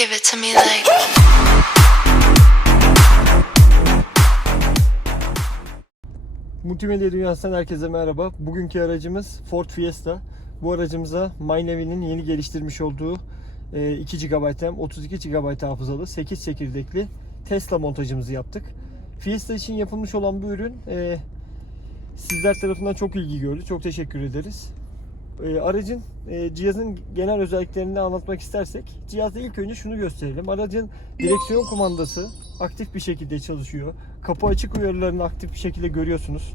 Give it to me like. Multimedya Dünyası'ndan herkese merhaba. Bugünkü aracımız Ford Fiesta. Bu aracımıza MyNavi'nin yeni geliştirmiş olduğu e, 2 GB RAM, 32 GB hafızalı, 8 çekirdekli Tesla montajımızı yaptık. Fiesta için yapılmış olan bu ürün e, sizler tarafından çok ilgi gördü. Çok teşekkür ederiz. E, aracın, e, cihazın genel özelliklerini anlatmak istersek, cihazda ilk önce şunu gösterelim. Aracın direksiyon kumandası aktif bir şekilde çalışıyor. Kapı açık uyarılarını aktif bir şekilde görüyorsunuz.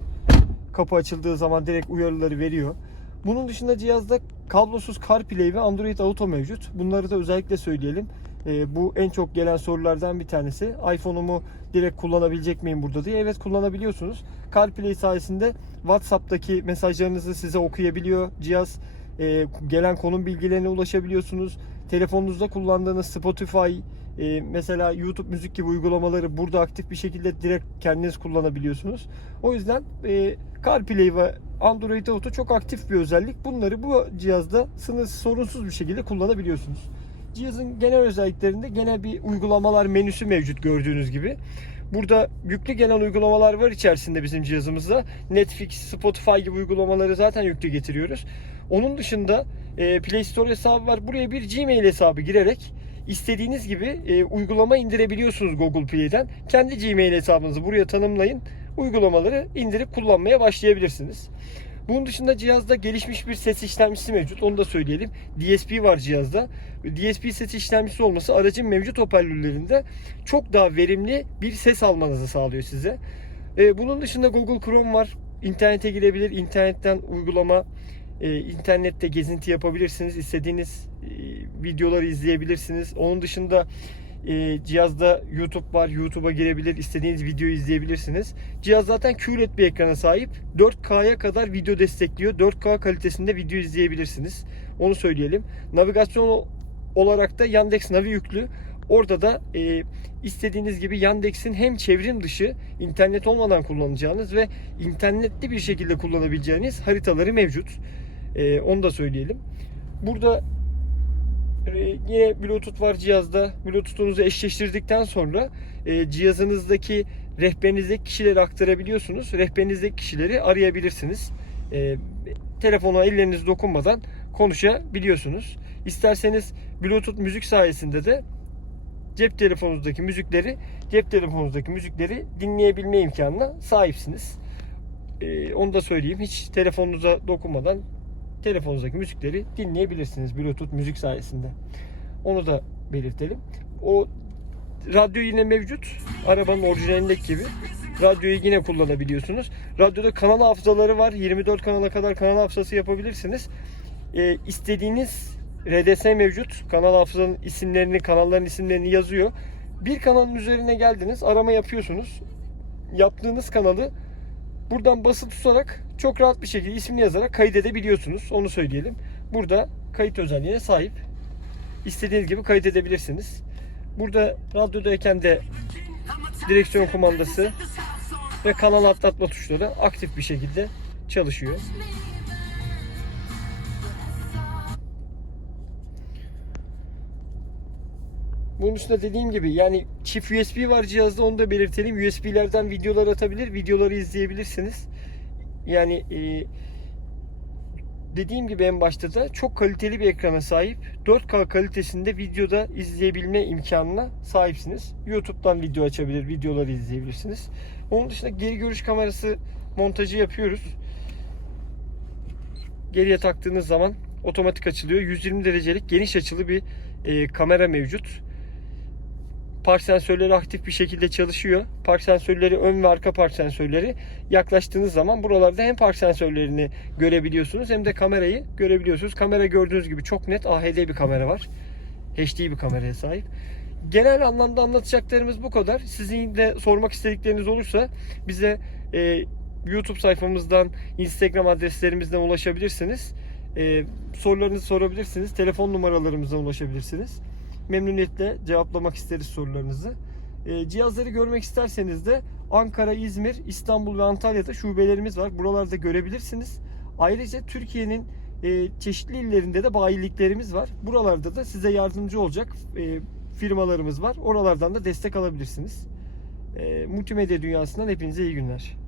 Kapı açıldığı zaman direkt uyarıları veriyor. Bunun dışında cihazda kablosuz CarPlay ve Android Auto mevcut. Bunları da özellikle söyleyelim. Ee, bu en çok gelen sorulardan bir tanesi. iPhone'umu direkt kullanabilecek miyim burada diye. Evet kullanabiliyorsunuz. CarPlay sayesinde WhatsApp'taki mesajlarınızı size okuyabiliyor. Cihaz e, gelen konum bilgilerine ulaşabiliyorsunuz. Telefonunuzda kullandığınız Spotify, e, mesela YouTube müzik gibi uygulamaları burada aktif bir şekilde direkt kendiniz kullanabiliyorsunuz. O yüzden e, CarPlay ve Android Auto çok aktif bir özellik. Bunları bu cihazda sınırsız, sorunsuz bir şekilde kullanabiliyorsunuz. Cihazın genel özelliklerinde genel bir uygulamalar menüsü mevcut gördüğünüz gibi. Burada yüklü gelen uygulamalar var içerisinde bizim cihazımızda. Netflix, Spotify gibi uygulamaları zaten yüklü getiriyoruz. Onun dışında e, Play Store hesabı var. Buraya bir Gmail hesabı girerek istediğiniz gibi e, uygulama indirebiliyorsunuz Google Play'den. Kendi Gmail hesabınızı buraya tanımlayın. Uygulamaları indirip kullanmaya başlayabilirsiniz. Bunun dışında cihazda gelişmiş bir ses işlemcisi mevcut. Onu da söyleyelim. DSP var cihazda. DSP ses işlemcisi olması aracın mevcut hoparlörlerinde çok daha verimli bir ses almanızı sağlıyor size. Ee, bunun dışında Google Chrome var. İnternete girebilir. internetten uygulama, e, internette gezinti yapabilirsiniz. İstediğiniz e, videoları izleyebilirsiniz. Onun dışında e, cihazda YouTube var. YouTube'a girebilir. istediğiniz videoyu izleyebilirsiniz. Cihaz zaten QLED bir ekrana sahip. 4K'ya kadar video destekliyor. 4K kalitesinde video izleyebilirsiniz. Onu söyleyelim. Navigasyon olarak da Yandex Navi yüklü. Orada da e, istediğiniz gibi Yandex'in hem çevrim dışı internet olmadan kullanacağınız ve internetli bir şekilde kullanabileceğiniz haritaları mevcut. E, onu da söyleyelim. Burada yine Bluetooth var cihazda. Bluetooth'unuzu eşleştirdikten sonra e, cihazınızdaki rehberinizdeki kişileri aktarabiliyorsunuz. Rehberinizdeki kişileri arayabilirsiniz. E, telefona elleriniz dokunmadan konuşabiliyorsunuz. İsterseniz Bluetooth müzik sayesinde de cep telefonunuzdaki müzikleri, cep telefonunuzdaki müzikleri dinleyebilme imkanına sahipsiniz. E, onu da söyleyeyim. Hiç telefonunuza dokunmadan telefonunuzdaki müzikleri dinleyebilirsiniz Bluetooth müzik sayesinde. Onu da belirtelim. O radyo yine mevcut. Arabanın orijinalindeki gibi. Radyoyu yine kullanabiliyorsunuz. Radyoda kanal hafızaları var. 24 kanala kadar kanal hafızası yapabilirsiniz. Ee, istediğiniz RDS mevcut. Kanal hafızanın isimlerini, kanalların isimlerini yazıyor. Bir kanalın üzerine geldiniz, arama yapıyorsunuz. Yaptığınız kanalı Buradan basılı tutarak çok rahat bir şekilde ismini yazarak kaydedebiliyorsunuz. Onu söyleyelim. Burada kayıt özelliğine sahip. İstediğiniz gibi kayıt edebilirsiniz. Burada radyodayken de direksiyon kumandası ve kanal atlatma tuşları aktif bir şekilde çalışıyor. Bunun dışında dediğim gibi yani çift USB var cihazda onu da belirtelim. USB'lerden videolar atabilir, videoları izleyebilirsiniz. Yani e, dediğim gibi en başta da çok kaliteli bir ekrana sahip. 4K kalitesinde videoda izleyebilme imkanına sahipsiniz. YouTube'dan video açabilir, videoları izleyebilirsiniz. Onun dışında geri görüş kamerası montajı yapıyoruz. Geriye taktığınız zaman otomatik açılıyor. 120 derecelik geniş açılı bir e, kamera mevcut park sensörleri aktif bir şekilde çalışıyor. Park sensörleri ön ve arka park sensörleri yaklaştığınız zaman buralarda hem park sensörlerini görebiliyorsunuz hem de kamerayı görebiliyorsunuz. Kamera gördüğünüz gibi çok net AHD bir kamera var. HD bir kameraya sahip. Genel anlamda anlatacaklarımız bu kadar. Sizin de sormak istedikleriniz olursa bize e, YouTube sayfamızdan, Instagram adreslerimizden ulaşabilirsiniz. E, sorularınızı sorabilirsiniz. Telefon numaralarımızdan ulaşabilirsiniz memnuniyetle cevaplamak isteriz sorularınızı. E, cihazları görmek isterseniz de Ankara, İzmir, İstanbul ve Antalya'da şubelerimiz var. Buralarda görebilirsiniz. Ayrıca Türkiye'nin e, çeşitli illerinde de bayiliklerimiz var. Buralarda da size yardımcı olacak. E, firmalarımız var. Oralardan da destek alabilirsiniz. E, multimedya dünyasından hepinize iyi günler.